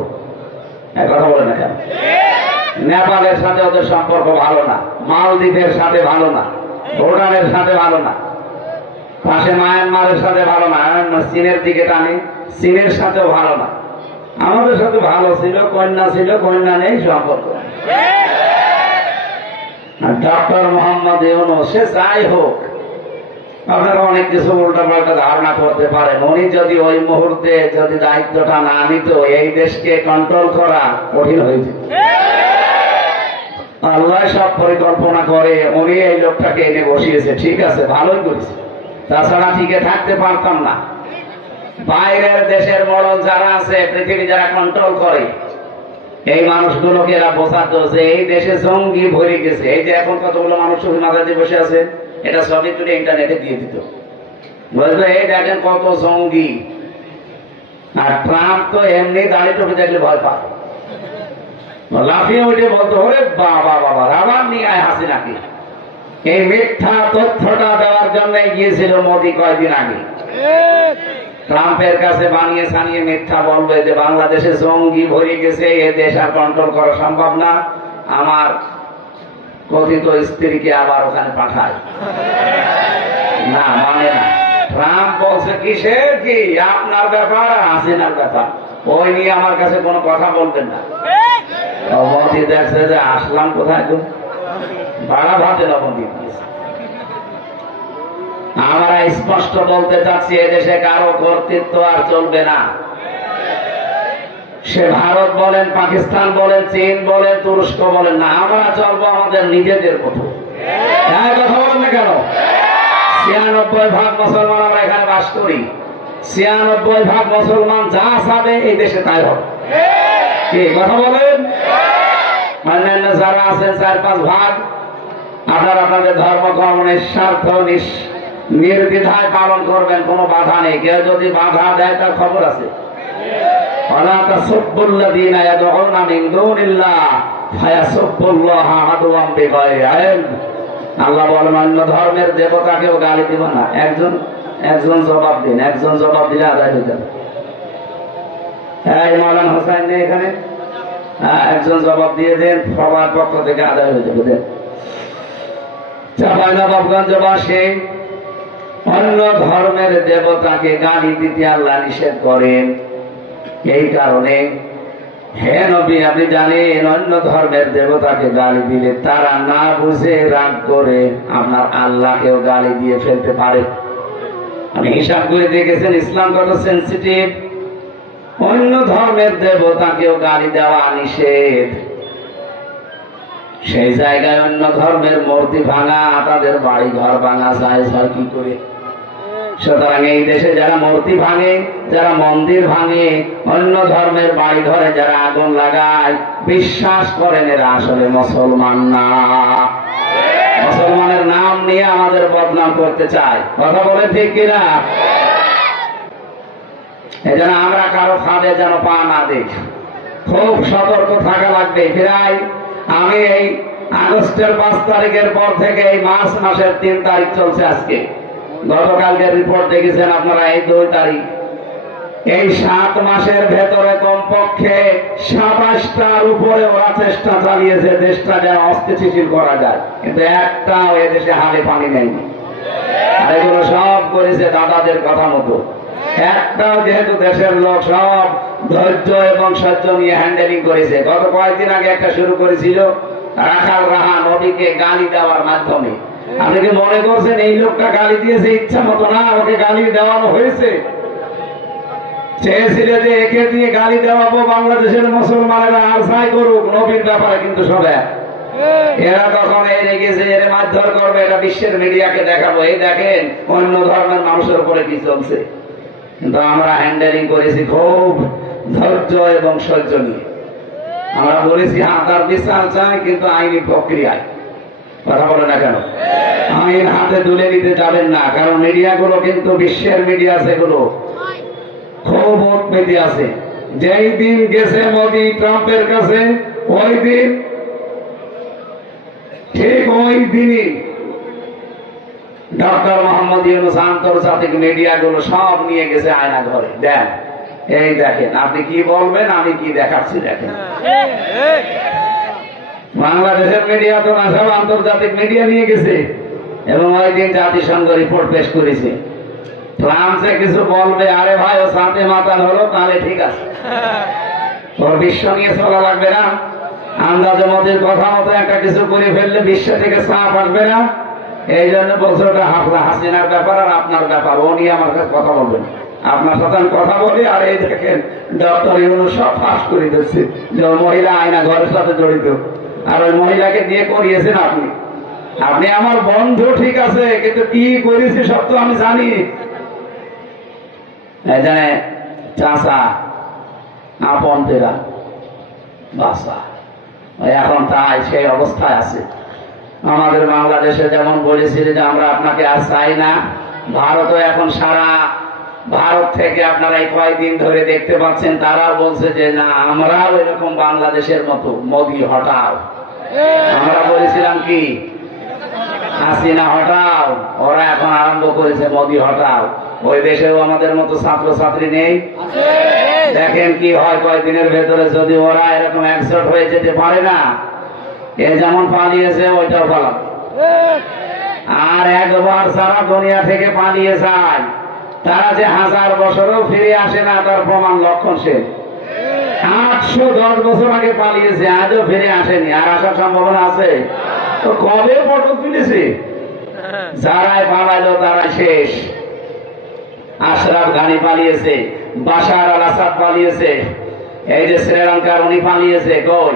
কথা বলে না কেন? নেপালের সাথে ওদের সম্পর্ক ভালো না, মালদ্বীপের সাথে ভালো না, ভুটানের সাথে ভালো না, পাশে মায়ানমারের সাথে ভালো না, চীনের দিকে টানে, চীনের সাথেও ভালো না। আমাদের সাথে ভালো ছিল, কন্যা নেই সম্পর্ক। ডক্টর মোহাম্মদ ইউনূস, সে যাই হোক, আপনারা অনেক কিছু উল্টাপাল্টা ধারণা করতে পারেন। উনি যদি ওই মুহূর্তে যদি দায়িত্বটা না নিত, এই দেশকে কন্ট্রোল করা কঠিন হয়ে যেত। আল্লাহ সব পরিকল্পনা করে, উনি এই লোকটাকে এনে বসিয়েছে, ঠিক আছে, ভালোই করেছে, তাছাড়া টিকে থাকতে পারতাম না। বাইরের দেশের মডেল যারা আছে, পৃথিবী যারা কন্ট্রোল করে, এই মানুষগুলোকে এরা বোঝাতো যে এই দেশে জঙ্গি ভরে গেছে। এই যে এখন কতগুলো মানুষ মাঝাতে বসে আছে, এটা সবই তুলে ইন্টারনেটে দিয়ে দিত, বলতো এই দেখেন কত জঙ্গি। আর ট্রাম্প তো এমনি দাঁড়ি টুপি দেখলে ভয় পায়, লাফিয়ে উঠে বলতো ওরে বাবা বাবা, রাবার নিয়ে আয় হাসিনাকে। এই মিথ্যা তথ্যটা দেওয়ার জন্য গিয়েছিল মোদী কয়েকদিন আগে। ট্রাম্পের কাছে বানিয়ে সানিয়ে মিথ্যা বলবে যে বাংলাদেশে জঙ্গি ভরে গেছে, এ দেশ আর কন্ট্রোল করা সম্ভব না, আমার কথিত স্ত্রীকে আবার ওখানে পাঠায়। না, মানে না। ট্রাম্প বলছে কিসের কি, আপনার ব্যাপার আর হাসিনার ব্যাপার, ওই নিয়ে আমার কাছে কোনো কথা বলবেন না। মোদী দেখছে যে আসলাম কোথায়, তো বাড়া ভাতে লবণ দিয়ে দিয়েছে। আমরা স্পষ্ট বলতে চাচ্ছি, এদেশে কারো কর্তৃত্ব আর চলবে না। সে ভারত বলেন, পাকিস্তান বলেন, চীন বলেন, তুরস্ক বলেন না, আমরা চলবো আমাদের নিজেদের মতো। কথা বলেন না কেন? ৯৬% মুসলমান আমরা এখানে বাস করি, ৯৬% মুসলমান যা চাবে এই দেশে তাই হবে। কি কথা বলেন? অন্যান্য যারা আছেন ৪-৫%, আপনারা আপনাদের ধর্ম কর্ম নিঃস্বার্থ নির্দ্বিধায় পালন করবেন, কোনো বাধা নেই। কেউ যদি বাধা দেয় তার খবর আছে। আল্লাহ বলেন অন্য ধর্মের দেবতাকেও গালি দিব না। একজন জবাব দিন, একজন জবাব দিলে আদায় হয়ে যাবে। এই মৌলানা হোসেন নেই এখানে, একজন জবাব দিয়ে দেন, সবার পক্ষ থেকে আদায় হয়ে যাবে। দেন। চাঁপাইনবাবগঞ্জবাসী অন্য ধর্মের দেবতাকে গালি দিতে আল্লাহ নিষেধ করেন। এই কারণে হে নবী, আপনি জানেন অন্য ধর্মের দেবতাকে গালি দিলে তারা না বুঝে রাগ করে আপনার আল্লাহকেও গালি দিয়ে ফেলতে পারে। আপনি হিসাব করে দেখেছেন ইসলাম কত সেন্সিটিভ। অন্য ধর্মের দেবতাকেও গালি দেওয়া নিষেধ। সেই জায়গায় অন্য ধর্মের মূর্তি ভাঙা, তাদের বাড়ি ঘর ভাঙা যায় কি করে? সুতরাং এই দেশে যারা মূর্তি ভাঙে, যারা মন্দির ভাঙে, অন্য ধর্মের বাড়ি ঘরে যারা আগুন লাগায়, বিশ্বাস করেন এরা আসলে মুসলমান না। মুসলমানের নাম নিয়ে আমাদের বদনাম করতে চায়। কথা বলে ঠিক কিনা? এই জন্য আমরা কারো ফাঁদে যেন পা না দিই, খুব সতর্ক থাকা লাগবে। প্রায় আমি এই আগস্টের 5 তারিখের পর থেকে এই মার্চ মাসের 3 তারিখ চলছে আজকে, গতকালকের রিপোর্ট দেখেছেন আপনারা, এই 2 তারিখ, এই 7 মাসের ভেতরে কমপক্ষে 27টার উপরে ওরা চেষ্টা চালিয়েছে দেশটা যেন অস্থিতিশীল করা যায়, কিন্তু একটাও এদেশে হালে পানি নেয়নি। আর এগুলো সব করেছে দাদাদের কথা মতো। একটাও যেহেতু দেশের লোক সব ধৈর্য এবং সহ্য নিয়ে হ্যান্ডেলিং করেছে। গত কয়েকদিন আগে একটা শুরু করেছিল রাখাল রাহা নবীকে গালি দেওয়ার মাধ্যমে। আপনি কি মনে করছেন এই লোকটা গালি দিয়েছে ইচ্ছা মতো? না, ওকে গালি দেওয়ানো হয়েছে। চেয়েছিল যে একে দিয়ে গালি দেওয়াবো, বাংলাদেশের মুসলমানেরা আর সাই করুক, নবীর ব্যাপারে কিন্তু সব এক। এরা তখন রেগেছে, এর মারধর করবে, এটা বিশ্বের মিডিয়াকে দেখাবো, এই দেখেন অন্য ধর্মের মানুষের উপরে কি চলছে। কিন্তু আমরা হ্যান্ডেলিং করেছি খুব ধৈর্য এবং সহ্য নিয়ে। আমরা বলেছি তার বিচার চাই, কিন্তু আইনি প্রক্রিয়ায়। কথা বলে না কেন? আইন হাতে তুলে নিতে যাবেন না, কারণ মিডিয়াগুলো কিন্তু বিশ্বের মিডিয়া, সেগুলো খুব উৎপেতে আছে। যেই দিন গেছে মোদী ট্রাম্পের কাছে, ওই দিন ঠিক ওই দিনই ডক্টর মোহাম্মদ ইউনূস আন্তর্জাতিক মিডিয়াগুলো সব নিয়ে গেছে আয়না ঘরে। দেন, এই দেখেন, আপনি কি বলবেন, আমি কি দেখাচ্ছি দেখেন। বাংলাদেশের মিডিয়া তো না, সব আন্তর্জাতিক মিডিয়া নিয়ে গেছে। এবং ওই দিন জাতিসংঘ রিপোর্ট পেশ করেছে। ফ্রান্সে কিছু বলবে, আরে ভাই ও সাথে মাতাল হলো, তাহলে ঠিক আছে, ওর বিশ্ব নিয়ে চলা লাগবে না। আন্দাজে মতের কথা মতো একটা কিছু করে ফেললে বিশ্ব থেকে চাপ আসবে না। এই জন্য বলছে ওটা হাসিনার ব্যাপার আর আপনার ব্যাপার, ও নিয়ে আমার কাছে কথা বলবেন। আপনার সাথে আমি কথা বলি, আর এই দেখেন ডক্টর ইউনূস সব ফাঁস করে দিচ্ছে যে ওই মহিলা আয়না ঘরের সাথে জড়িত, আর ওই মহিলাকে দিয়ে করিয়েছেন আপনি। আপনি আমার বন্ধু ঠিক আছে, কিন্তু কি করেছি সব তো আমি জানি। এখানে চাষা আপন তেরা বাসা, এখন তাই সেই অবস্থায় আছে। আমাদের বাংলাদেশে যেমন বলেছিল যে আমরা আপনাকে আর চাই না, ভারতও এখন সারা ভারত থেকে আপনারা এই কয়েকদিন ধরে দেখতে পাচ্ছেন, তারা বলছে যে না, আমরাও এরকম বাংলাদেশের মতো, মোদি হটাও। আমরা বলেছিলাম কি হাসিনা হটাও, ওরা এখন আরম্ভ করেছে মোদি হটাও। ওই দেশেও আমাদের মতো ছাত্র ছাত্রী নেই। দেখেন কি হয় কয়েকদিনের ভেতরে, যদি ওরা এরকম একজোট হয়ে যেতে পারে না, এ যেমন পালিয়েছে ওইটাও পালাবে। আর একবার সারা দুনিয়া থেকে পালিয়ে যায়, তারা যে 1000 বছরও ফিরে আসে না, তার প্রমাণ লক্ষণ সে 810 বছর আগে পালিয়েছে, আজও ফিরে আসেনি। আর আসার সম্ভাবনা আছে? তো কবে পটল তুলেছে? যারাই পালাইলো তারা শেষ। আশরাফ ঘানি পালিয়েছে, বাশার আল আসাদ পালিয়েছে, এই যে শ্রীলঙ্কার উনি পালিয়েছে, কই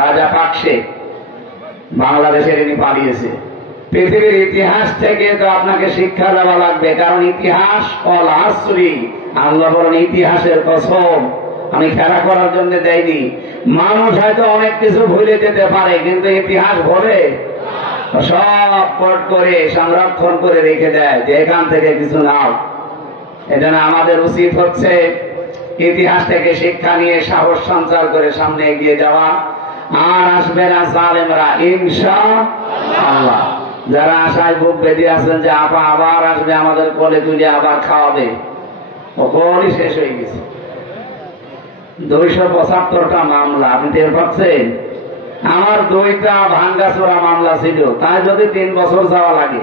রাজা পাকসে বাংলাদেশের ইনি পালিয়েছে। পৃথিবীর ইতিহাস থেকে তো আপনাকে শিক্ষা দেওয়া লাগবে, কারণ ইতিহাস অল আসরি, আল্লাহ বলেন ইতিহাসের কসম আমি খেলা করার জন্য দেয়নি। মানুষ হয়তো অনেক কিছু ভুলে যেতে পারে, কিন্তু ইতিহাস ভুলে সব কোট করে সংরক্ষণ করে রেখে দেয় যে এখান থেকে কিছু নাও। এজন্য আমাদের উচিত হচ্ছে ইতিহাস থেকে শিক্ষা নিয়ে সাহস সঞ্চার করে সামনে এগিয়ে যাওয়া। আর আসবে না জালেমরা ইনশাআল্লাহ। যারা আশায় বুক বেঁধে আছেন যে আপা আবার আসবে আমাদের কোলে তুলে আবার খাওয়াবে, ওই শেষ হয়ে গেছে। 275টা মামলা, আপনি টের পাচ্ছেন? আমার 2টা ভাঙ্গাচোরা মামলা ছিল, তাই যদি 3 বছর যাওয়া লাগে,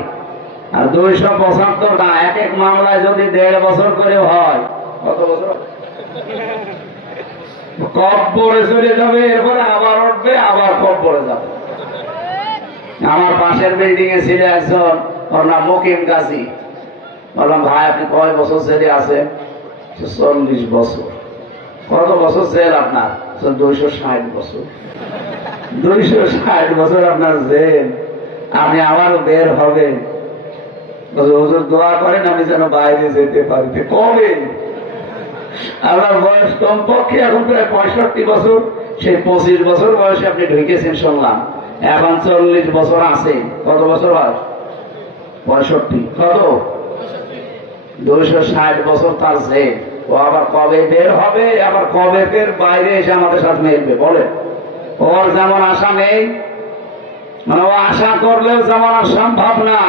আর 275টা, এক এক মামলায় যদি 1.5 বছর করে হয়, কত বছর? কব্বরে চলে যাবে, এরপরে আবার উঠবে, আবার কব্বরে যাবে। আমার পাশের বিল্ডিং এ ছিল একজন, ওর নাম মুকিম গাজী। বললাম ভাই আপনি কয় বছর জেলে আছেন? 40 বছর। কত বছর জেল আপনার? 260 বছর। 260 বছর আপনার জেল, আপনি আবারও বের হবেন? হুজুর দোয়া করেন আমি যেন বাইরে যেতে পারি। কবে? আপনার বয়স কমপক্ষে এখন প্রায় 65 বছর। সেই 25 বছর বয়সে আপনি ঢুকেছেন শুনলাম, এখন 40 বছর আছে। কত বছর বয়স? 65। কত? 260 বছর তার জেল। ও আবার কবে বের হবে, আবার কবে বের বাইরে এসে আমাদের সাথে মিলবে বলে? ওর যেমন আশা নেই, মানে ও আশা করলেও যেমন সম্ভব না।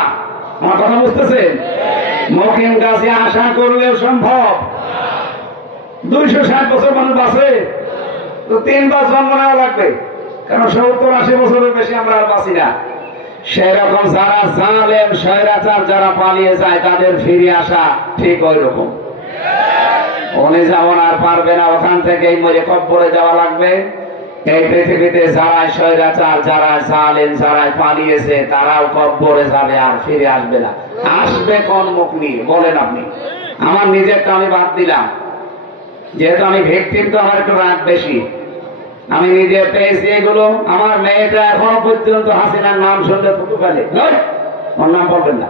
আমার কথা বুঝতেছেন? মুকিম গাজী আশা করলেও সম্ভব। 260 বছর মানুষ বাঁচে, তো 3 বার জন্ম নেওয়া লাগবে, কারণ 70-80 বছরের বেশি আমরা আর বাঁচি না। সেরকম যারা জালেম স্বৈরাচার যারা পালিয়ে যায়, তাদের ফিরে আসা ঠিক ওই রকম। উনি যেমন আর পারবে না, ওখান থেকেই মরে কব্বরে যাওয়া লাগবে। এই পৃথিবীতে যারা স্বৈরাচার, যারা জালেম, যারা পালিয়েছে, তারাও কব্বরে যাবে, আর ফিরে আসবে না। আসবে কোন মুখ নিয়ে বলেন আপনি? আমার নিজেরটা আমি বাদ দিলাম, যেহেতু আমি ভিকটিম, তো আমার একটু রাগ বেশি। আমি নিজে পেয়েছি এগুলো। আমার মেয়েটা এখনো পর্যন্ত হাসিনার নাম শুনলে থুতু ফেলে, ওর নাম বলবেন না,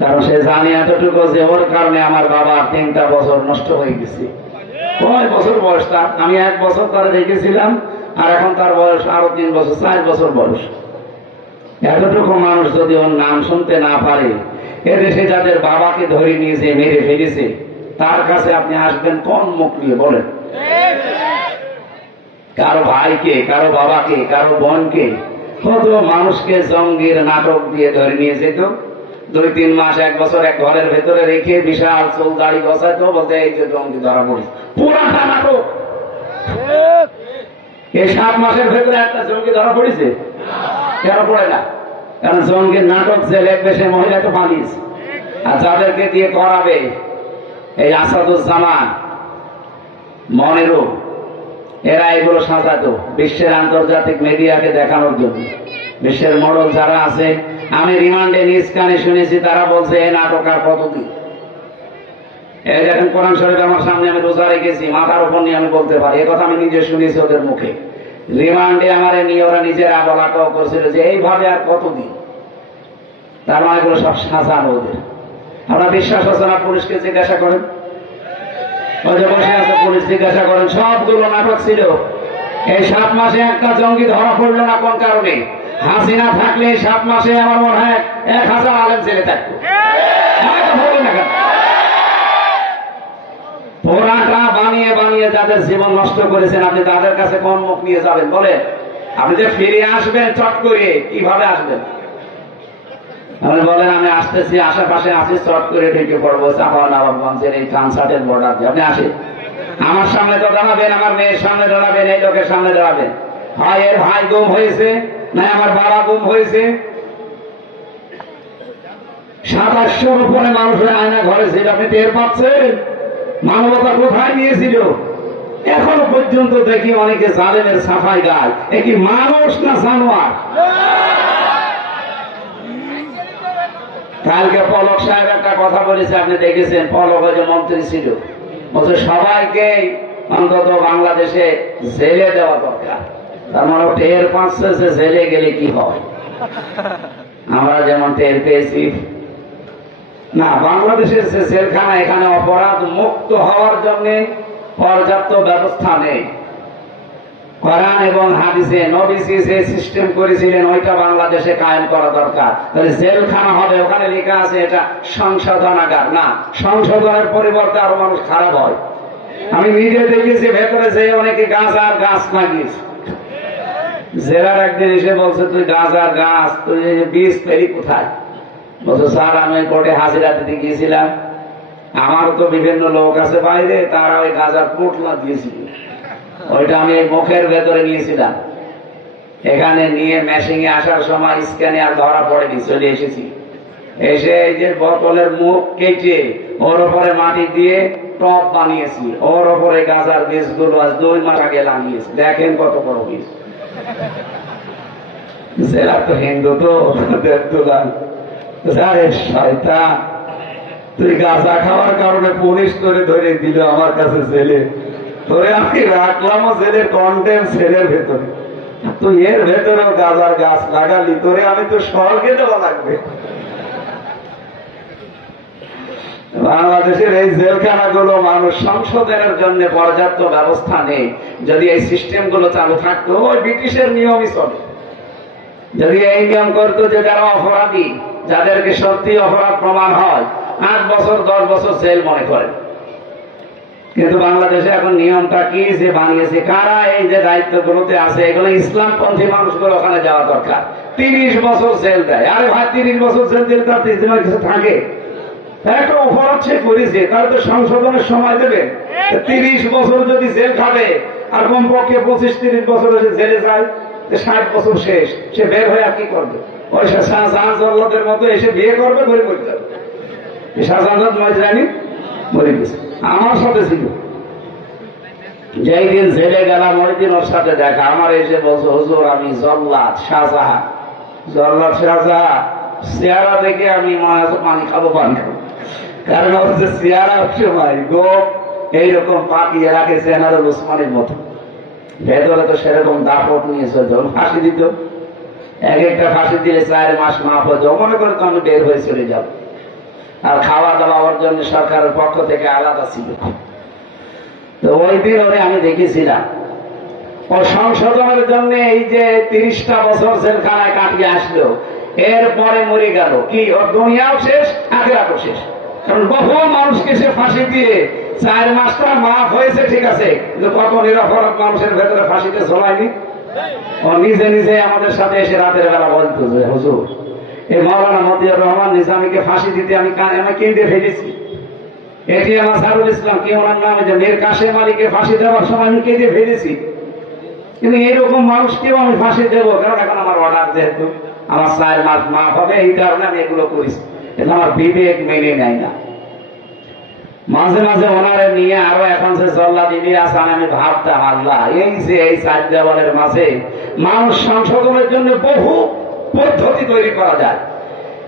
কারণ সে জানি এতটুকু যে ওর কারণে আমার বাবার 3টা বছর নষ্ট হয়ে গেছে। কয় বছর বয়স তার? আমি 1 বছর তারা দেখেছিলাম, আর এখন তার বয়স আরো 3 বছর, 4 বছর বয়স। এতটুকু মানুষ যদি ওর নাম শুনতে না পারে, এদেশে যাদের বাবাকে ধরে নিয়েছে, মেরে ফেলেছে, তার কাছে আপনি আসবেন কোন মুখ নিয়ে বলেন? কারো ভাইকে, কারো বাবাকে, কারো বোনকে কত মানুষকে জঙ্গির নাটক দিয়ে ধরে নিয়ে যেত, 2-3 মাস 1 বছর এক ঘরের ভেতরে রেখে বিশাল চুল দাড়ি গছাইতো, বলতে এই যে জঙ্গি ধরা পড়িস, পুরাটা নাটক। এই 7 মাসের ভেতরে একটা জঙ্গি ধরা পড়েছে? কেন পড়ে না? কারণ জঙ্গির নাটক যে লেখবে সে মহিলা তো পালিয়েছে। আর যাদেরকে দিয়ে করাবে, এই আসাদুজ্জামান, মনিরুল, এরা এগুলো সাজাতো বিশ্বের আন্তর্জাতিক মিডিয়াকে দেখানোর জন্য। বিশ্বের মডেল যারা আছে, আমি রিমান্ডে নিজ কানে শুনেছি, তারা বলছে এই নাটক আর কতদিন। এই দেখেন কোরআন শরীফ আমার সামনে, আমি রোজা রেখেছি, মাথার উপর নিয়ে আমি বলতে পারি, এ কথা আমি নিজে শুনেছি ওদের মুখে। রিমান্ডে আমার নিয়ে ওরা নিজেরা বলাটাও করছিল যে এইভাবে আর কতদিন। তার মানে এগুলো সব সাজানো ওদের। আপনার বিশ্বাস হচ্ছে না? পুলিশকে জিজ্ঞাসা করেন, ওই যে বসে আছে পুলিশ, জিজ্ঞাসা করেন, সবগুলো নাটক ছিল। এই 7 মাসে একটা জঙ্গি ধরা পড়লো না কোন কারণে? হাসিনা থাকলে 7 মাসে আমার মনে হয় 1000 আলেম জেলে থাকতো। পোড়াটা বানিয়ে বানিয়ে যাদের জীবন নষ্ট করেছেন, আপনি তাদের কাছে কোন মুখ নিয়ে যাবেন বলে? আপনি যে ফিরে আসবেন চট করে, কিভাবে আসবেন? আপনি বলেন আমি আসতেছি, আশেপাশে আসি, চট করে ঢেকে পড়বো চাঁপানবাবগঞ্জের এই কনসার্টের বর্ডার দিয়ে। আপনি আসেন, আমার সামনে তো দাঁড়াবেন, আমার মেয়ের সামনে দাঁড়াবেন, এই লোকের সামনে দাঁড়াবেন। হয় এর ভাই গুম হয়েছে, না আমার বাবা গুম হয়েছে। 2700-র উপরে মানুষের আয়না ঘরে ছিল, আপনি টের পাচ্ছেন? মানবতা কোথায় নিয়েছিল? এখনো পর্যন্ত দেখি অনেকে জালেমের সাফাই গায়। এ কি মানুষ না জানোয়ার? কালকে পলক সাহেব একটা কথা বলেছে, আপনি দেখেছেন, পলক যে মন্ত্রী ছিল, বলছে সবাইকে অন্তত বাংলাদেশে জেলে দেওয়া দরকার। তার মানে টের পাচ্ছে যে জেলে গেলে কি হয়। আমরা যেমন টের পেয়েছি না, বাংলাদেশের যে জেলখানা, এখানে অপরাধ মুক্ত হওয়ার জন্য পর্যাপ্ত ব্যবস্থা নেই। কোরআন এবং হাদিসে নবীজি যে সিস্টেম করেছিলেন ওইটা বাংলাদেশে কায়েম করা দরকার। তাহলে জেলখানা হবে, ওখানে লেখা আছে এটা সংশোধনাগার, না, সংশোধনের পরিবর্তে আরো মানুষ খারাপ হয়। আমি নিজে দেখেছি ভেতরে যে অনেকে গাঁজার গাছ লাগিয়েছে। জেলার একদিন এসে বলছে তুই গাঁজার গাছ, তুই বীজ পেলি কোথায়? বলছে স্যার আমি কোর্টে হাজিরা দিতে গিয়েছিলাম, আমার তো বিভিন্ন লোক আছে বাইরে, তারা ওই গাঁজার পোটলা দিয়েছিল, ওইটা আমি মুখের ভেতরে নিয়েছিলাম। এখানে নিয়ে মেশিনে আসার সময় স্ক্যানে আর ধরা পড়েনি, চলে এসেছি। এসে এই যে বোতলের মুখ কেটে ওর উপরে মাটি দিয়ে টপ বানিয়েছি, ওর উপরে গাঁজার বীজগুলো আজ 2 মাস আগে লাগিয়েছি। দেখেন কত বড় বীজ। জেলা তো হিন্দু তো দেখলাম, শয়তান তুই গাঁজা খাওয়ার কারণে পুলিশ তোরে ধরে দিল আমার কাছে জেলে, তোরে আমি রাখলাম জেলের কন্টেম সেলের ভেতরে, তুই এর ভেতরেও গাঁজার গাছ লাগালি, তোরে আমি তো স্বর্গে দেওয়া লাগবে। বাংলাদেশের এই জেলখানাগুলো মানুষ সংশোধনের জন্য পর্যাপ্ত ব্যবস্থা নেই। যদি এই সিস্টেম গুলো চালু থাকতো, ওই ব্রিটিশের নিয়মই চলে। যদি এই নিয়ম করতো যে যারা অপরাধী, যাদেরকে সত্যি অপরাধ প্রমাণ হয়, 8 বছর 10 বছর জেল মনে করেন। কিন্তু বাংলাদেশে এখন নিয়মটা কি যে বানিয়েছে, কারা এই যে দায়িত্বগুলোতে আছে, এগুলো ইসলামপন্থী মানুষগুলো ওখানে যাওয়া দরকার। 30 বছর জেল দেয়। আরে ভাই 30 বছর জেল দিলে তার 30 দিনের কিছু থাকে? একটা অপরাধ সে করেছে, তাহলে তো সংশোধনের সময় দেবে। 30 বছর যদি জেল খাবে, আর কমপক্ষে 25-30 বছর জেলে যায়, 60 বছর শেষ, সে বের হয়ে আর কি করবে? ওই শাহজাহান জল্লাদের মতো এসে বিয়ে করবে, ঘুরে মরে যাবে। শাহজাহান মরে যায়নি, মরে গেছে। আমার সাথে ছিল, যেই দিন জেলে গেলাম ওই দিন ওর সাথে দেখা। আমার এসে বলছে হুজুর আমি জল্লাদ শাহজাহান। জল্লাদ শাহজাহান চেহারা দেখে আমি পানি খাবো, পানি খাবো। কারণ ওর যে চেহারার সময় গোপ এইরকম পাকিয়ে রাখে সেনারুল ওসমানের মতো, ভেতরে তো সেরকম দাপট নিয়েছে। যখন ফাঁসি দিত, এক একটা ফাঁসি দিলে 4 মাস মাফ হয়ে যাও, মনে করে তো আমি বের হয়ে চলে যাব। আর খাওয়া দাওয়া ওর জন্য সরকারের পক্ষ থেকে আলাদা ছিল। তো ওই দিন ওরে আমি দেখেছিলাম, ও সংশোধনের জন্য এই যে 30টা বছর জেলখানায় কাটিয়ে আসলো, এরপরে মরে গেল। কি ওর দুনিয়াও শেষ, আখিরাতও শেষ। কারণ বহু মানুষকে সে ফাঁসি দিয়ে 4 মাসটা মাফ হয়েছে, ঠিক আছে, কিন্তু কত নিরপরাধ মানুষের ভেতরে ফাঁসিতে ঝোলায়নি। ও নিজে নিজে আমাদের সাথে এসে রাতের বেলা বলতো যে হুজুর এই মাওলানা মতিউর রহমান নিজামীকে ফাঁসি দিতে আমি কেঁদে ফেলেছি। এটি আমার সারুল ইসলাম কি ওনার নাম, যে মীর কাশেম আলীকে ফাঁসি দেওয়ার সময় আমি কেঁদে ফেলেছি। কিন্তু এরকম মানুষকেও আমি ফাঁসি দেবো, কারণ এখন আমার অর্ডার, যেহেতু আমার 4 মাস মাফ হবে, এই কারণে আমি এগুলো করেছি। এটা আমার বিবেক মেনে নেয় না। মাঝে মাঝে ওনারে নিয়ে আরো এখন যে জল্লাদিনী আসান, আমি ভাবতাম আল্লাহ, এই যে এই 4 দেওয়ালের মাঝে মানুষ সংশোধনের জন্য বহু পদ্ধতি তৈরি করা যায়,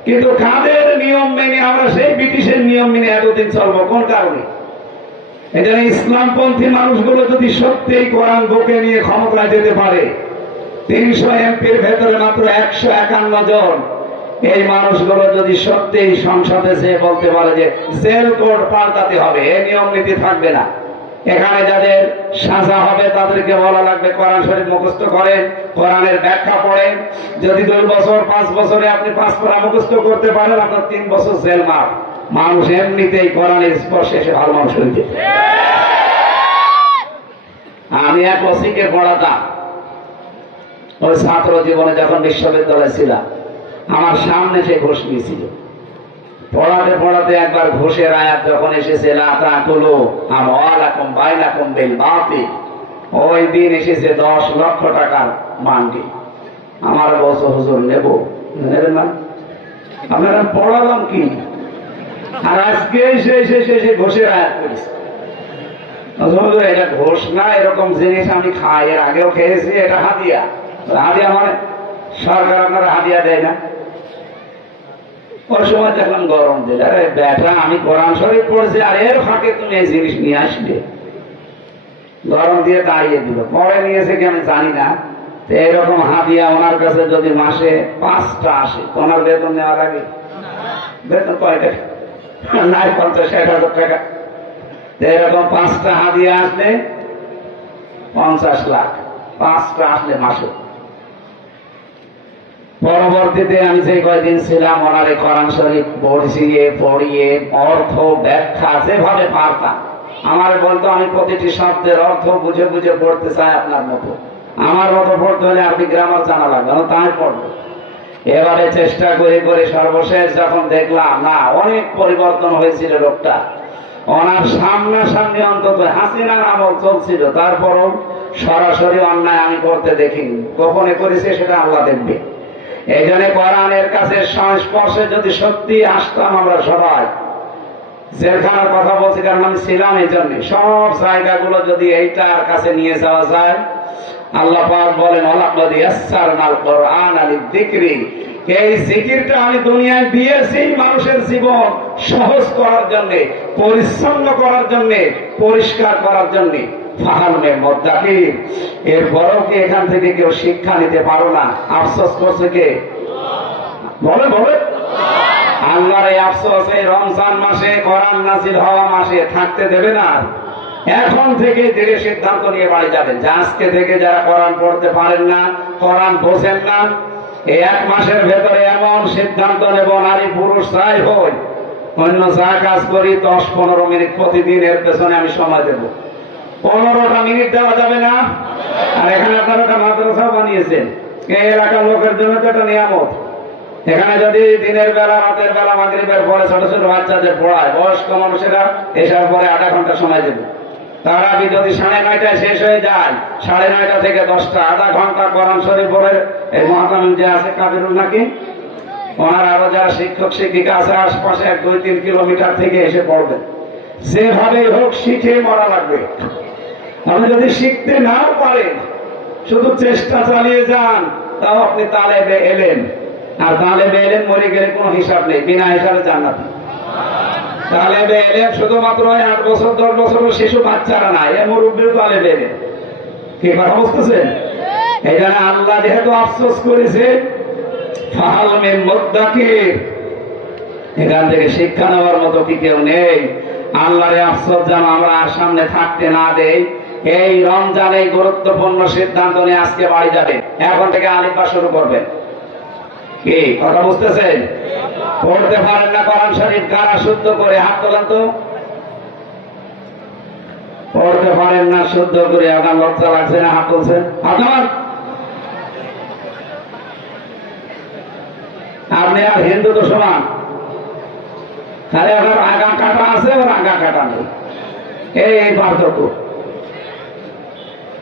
কিন্তু কাদের নিয়ম মেনে আমরা সেই ব্রিটিশের নিয়ম মেনে এতদিন চলবো? কোন কারণে? এজন্য ইসলামপন্থী মানুষগুলো যদি সত্যিই কোরআন বুকে নিয়ে ক্ষমতায় যেতে পারে, 300 এমপির ভেতরে মাত্র 151 জন, এই মানুষগুলো যদি সত্যিই সংসদে যে বলতে পারে যে জেল কোড পাল্টাতে হবে, এই নিয়ম নীতি থাকবে না। এখানে যাদের সাজা হবে তাদেরকে বলা লাগবে কোরআন শরীফ মুখস্থ করেন, কোরআনের ব্যাখ্যা পড়েন। যদি 2 বছর 5 বছরে আপনি 5 পারা মুখস্থ করতে পারেন, আপনার 3 বছর জেল মার। মানুষ এমনিতেই কোরআনের স্পর্শে এসে ভালো মানুষ হইতে। আমি এক ওসিকে পড়াতাম ওই ছাত্র জীবনে, যখন বিশ্ববিদ্যালয়ে ছিলাম। আমার সামনে সে ঘোষ নিয়েছিল। পড়াতে পড়াতে একবার ঘোষের আয়াত যখন এসেছে, লা তাকুলু আমওয়ালাকুম বাইনাকুম বিল বাতিল, ওই দিন এসেছে 10 লক্ষ টাকার মান্ডি। আমার বলছে হুজুর নেবো, নেবেন না? আপনারা পড়ালাম কি, আর আজকে সে ঘোষের আয়াত করেছে। এটা ঘোষ না, এরকম জিনিস আমি খাই, এর আগেও খেয়েছি, এটা হাদিয়া। হাদিয়া মানে সরকার আপনারা হাদিয়া দেয় না। ওই সময় দেখলাম গরম দিল, আরে ব্যাটা আমি কোরআন শরীফ পড়ছি, আর এর ফাঁকে তুমি এই জিনিস নিয়ে আসলে। গরম দিয়ে তাড়িয়ে দিল। পরে নিয়েছে কি আমি জানি না। এরকম হাদিয়া ওনার কাছে যদি মাসে 5টা আসে, ওনার বেতন নেওয়া লাগে? বেতন কয় টাকা? নাই 50-60 হাজার টাকা। এরকম 5টা হাদিয়া আসলে 50 লাখ, 5টা আসলে মাসে। পরবর্তীতে আমি যে কয়দিন ছিলাম, ওনারে কোরআন শরীফ পড়িয়ে অর্থ ব্যাখ্যা যেভাবে পারতাম, আমার বলতো আমি প্রতিটি শব্দের অর্থ বুঝে বুঝে পড়তে চাই আপনার মতো। আমার মতো পড়তে হলে আপনি গ্রামার জানা লাগবে, তাই পড়বো। এবারে চেষ্টা করে করে সর্বশেষ যখন দেখলাম না, অনেক পরিবর্তন হয়েছিল লোকটা। ওনার সামনাসামনি অন্তত হাসিনার আমল চলছিল, তারপরও সরাসরি অন্যায় আমি করতে দেখিনি। গোপনে করেছে সেটা আল্লাহ দেখবে। এই জন্য কোরআনের কাছে সংস্পর্শে যদি সত্যি আসতাম আমরা সবাই, জেলখানার কথা বলছি কারণ আমি ছিলাম, এই জন্য সব জায়গাগুলো যদি এইটার কাছে নিয়ে যাওয়া যায়, আল্লাহ পাক বলেন ওয়ালাকাদ ইয়াসসারনাল কুরআনা লিযিকরি, এই জিকিরটা আমি দুনিয়ায় দিয়েছি মানুষের জীবন সহজ করার জন্য, পরিচ্ছন্ন করার জন্য, পরিষ্কার করার জন্য। ফাহাল মে মুদ্দাকির, এরপরও কি এখান থেকে কেউ শিক্ষা নিতে পারো না? আফসোস করছে কে? বলে বলে আল্লাহর এই আফসোস এই রমজান মাসে, কোরআন নাযিল হওয়া মাসে থাকতে দেবে না। এখন থেকে ধীরে সিদ্ধান্ত নিয়ে বাড়ি যাবেন যে আজকে থেকে যারা কোরআন পড়তে পারেন না, কোরআন বোঝেন না, এই 1 মাসের ভেতরে এমন সিদ্ধান্ত নেব, নারী পুরুষ যাই হই, অন্য যা কাজ করি 10-15 মিনিট প্রতিদিন এর পেছনে আমি সময় দেব। 15টা মিনিট দেওয়া যাবে না। আর এখানে আপনারা একটা মাদ্রাসা বানিয়েছেন, এই এলাকার লোকের জন্য তো একটা নিয়ামত। এখানে যদি দিনের বেলা, রাতের বেলা, মাগরিবের পরে ছোট ছোট বাচ্চাদের পড়ায়, বয়স্ক মানুষেরা এসার পরে 8 ঘন্টা সময় দেবে। তারাবি যদি 9:30টায় শেষ হয়ে যায়, 9:30 থেকে 10টা, আধা ঘন্টা কোরআন শরীফ পড়ে। এই মহাতামিম যে আছে কাবিরুল নাকি, ওনার আরো যারা শিক্ষক শিক্ষিকা আছে আশপাশে 1-2-3 কিলোমিটার থেকে এসে পড়বেন। যেভাবে হোক শিখে মরা লাগবে। আপনি যদি শিখতে নাও পারেন, শুধু চেষ্টা চালিয়ে যান, তাও আপনি তালেবে এলেন। আর তালেবে এলেন মরে গেলে কোনো হিসাব নেই, বিনা হিসাবে জান্নাত। তালেবে এলেন শুধুমাত্র 8 বছর 10 বছরের শিশু বাচ্চারা না, এ মুরব্বীর তালেবে এলেন। কি কথা বুঝতেছেন? এই জন্য আল্লাহ যেহেতু আফসোস করেছে, ফাহাল মিন মুদ্দাকির, এখান থেকে শিক্ষা নেওয়ার মতো কি কেউ নেই? আল্লাহর আফসোস যেন আমরা সামনে থাকতে না দেই। এই রমজানে গুরুত্বপূর্ণ সিদ্ধান্ত নিয়ে আজকে বাড়ি যাবে, এখন থেকে আলিফ বা শুরু করবেন। কি কথা বুঝতেছেন? পড়তে পারেন না কোরআন শরীফ, কারা শুদ্ধ করে হাত তোলেন তো। পড়তে পারেন না শুদ্ধ করে, আপনার লজ্জা লাগছে না? হাত তুলছেন, হাত নামান। আপনি আর হিন্দু তো সমান, তাহলে ওর আগা কাটা আছে, ওর আগা কাটা নেই, এই পার্থক্য।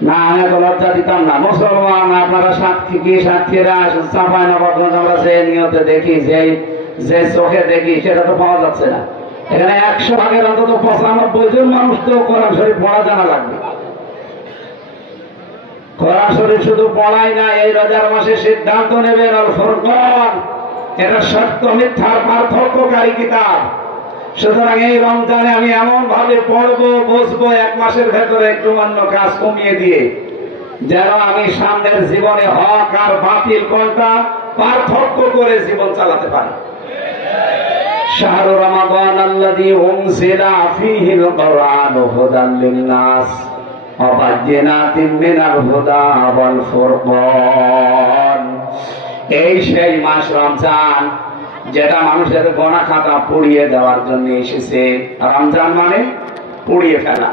না আমি তো লজ্জা দিতাম না। মুসলমান আপনারা সাক্ষী কি সাক্ষীরা চাপায় নবাবগঞ্জ আমরা যে নিয়তে দেখি, যে চোখে দেখি, সেটা তো পাওয়া যাচ্ছে না। এখানে 100 ভাগের অন্তত 95 জন মানুষ তো কোরআন শরীফ পড়া জানা লাগবে। কোরআন শরীফ শুধু পড়াই না, এই রোজার মাসে সিদ্ধান্ত নেবেন আল ফুরকান, এটা সত্য মিথ্যার পার্থক্যকারী কিতাব। সুতরাং এই রমজানে আমি এমন ভাবে পড়বো, বসবো 1 মাসের ভেতরে একটু অন্য কাজ কমিয়ে দিয়ে, যেন আমি সামনের জীবনে হক আর বাতিল কোনটা পার্থক্য করে জীবন চালাতে পারি। শাহরু রমাদান আল্লাযী উনজিলা ফীহিল কুরআনু হুদাল লিন-নাস ওয়া বায়্যিনাতিন মিনাল হুদা ওয়াল ফুরকান। এই সেই মাস রমজান, যেটা মানুষের গোনা খাতা পুড়িয়ে দেওয়ার জন্য এসেছে। রমজান মানে পুড়িয়ে ফেলা।